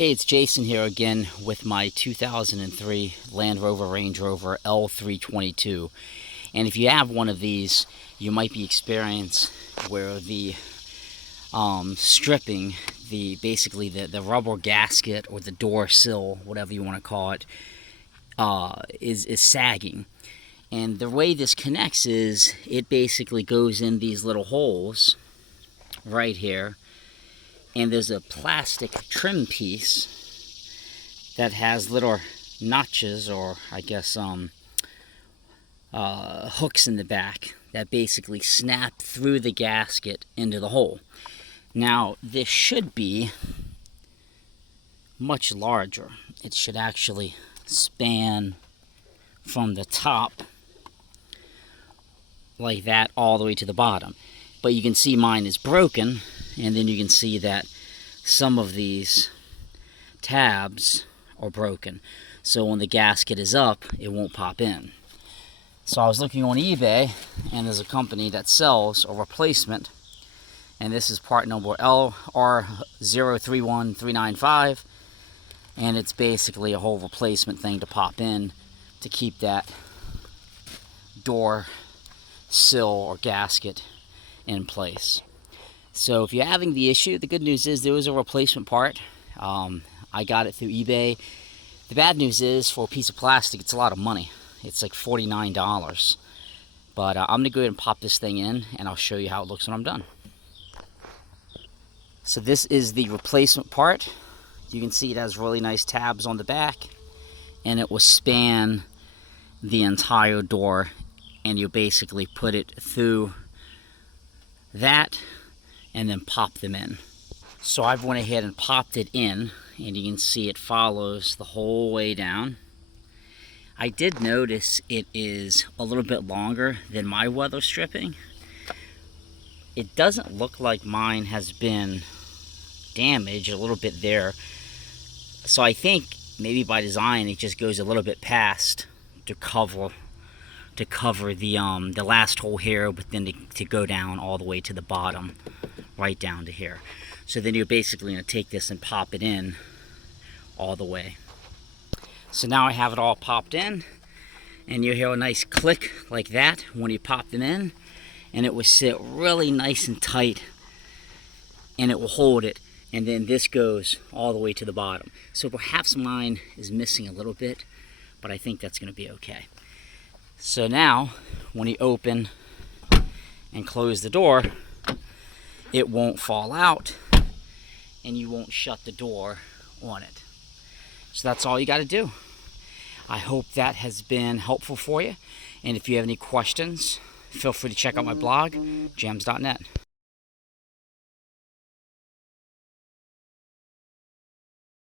Hey, it's Jason here again with my 2003 Land Rover Range Rover L322. And if you have one of these, you might be experiencing where the stripping, basically the rubber gasket or the door sill, whatever you want to call it, is sagging. And the way this connects is it basically goes in these little holes right here. And there's a plastic trim piece that has little notches, or I guess hooks in the back that basically snap through the gasket into the hole. Now this should be much larger. It should actually span from the top like that all the way to the bottom. But you can see mine is broken. And then you can see that some of these tabs are broken. So when the gasket is up, it won't pop in. So I was looking on eBay, and there's a company that sells a replacement. And this is part number LR031395. And it's basically a whole replacement thing to pop in to keep that door sill or gasket in place. So if you're having the issue, the good news is there was a replacement part. I got it through eBay. The bad news is for a piece of plastic, it's a lot of money. It's like $49. But I'm going to go ahead and pop this thing in, and I'll show you how it looks when I'm done. So this is the replacement part. You can see it has really nice tabs on the back, and it will span the entire door, and you basically put it through that and then pop them in. So I've went ahead and popped it in, and you can see it follows the whole way down. I did notice it is a little bit longer than my weather stripping. It doesn't look like mine has been damaged a little bit there. So I think maybe by design it just goes a little bit past to cover the last hole here, but then to go down all the way to the bottom, right down to here. So then you're basically going to take this and pop it in all the way. So now I have it all popped in, and you hear a nice click like that when you pop them in, and it will sit really nice and tight, and it will hold it, and then this goes all the way to the bottom. So perhaps mine is missing a little bit, but I think that's going to be okay. So now when you open and close the door, it won't fall out, and you won't shut the door on it. So that's all you got to do. I hope that has been helpful for you, and if you have any questions, feel free to check out my blog, jams.net.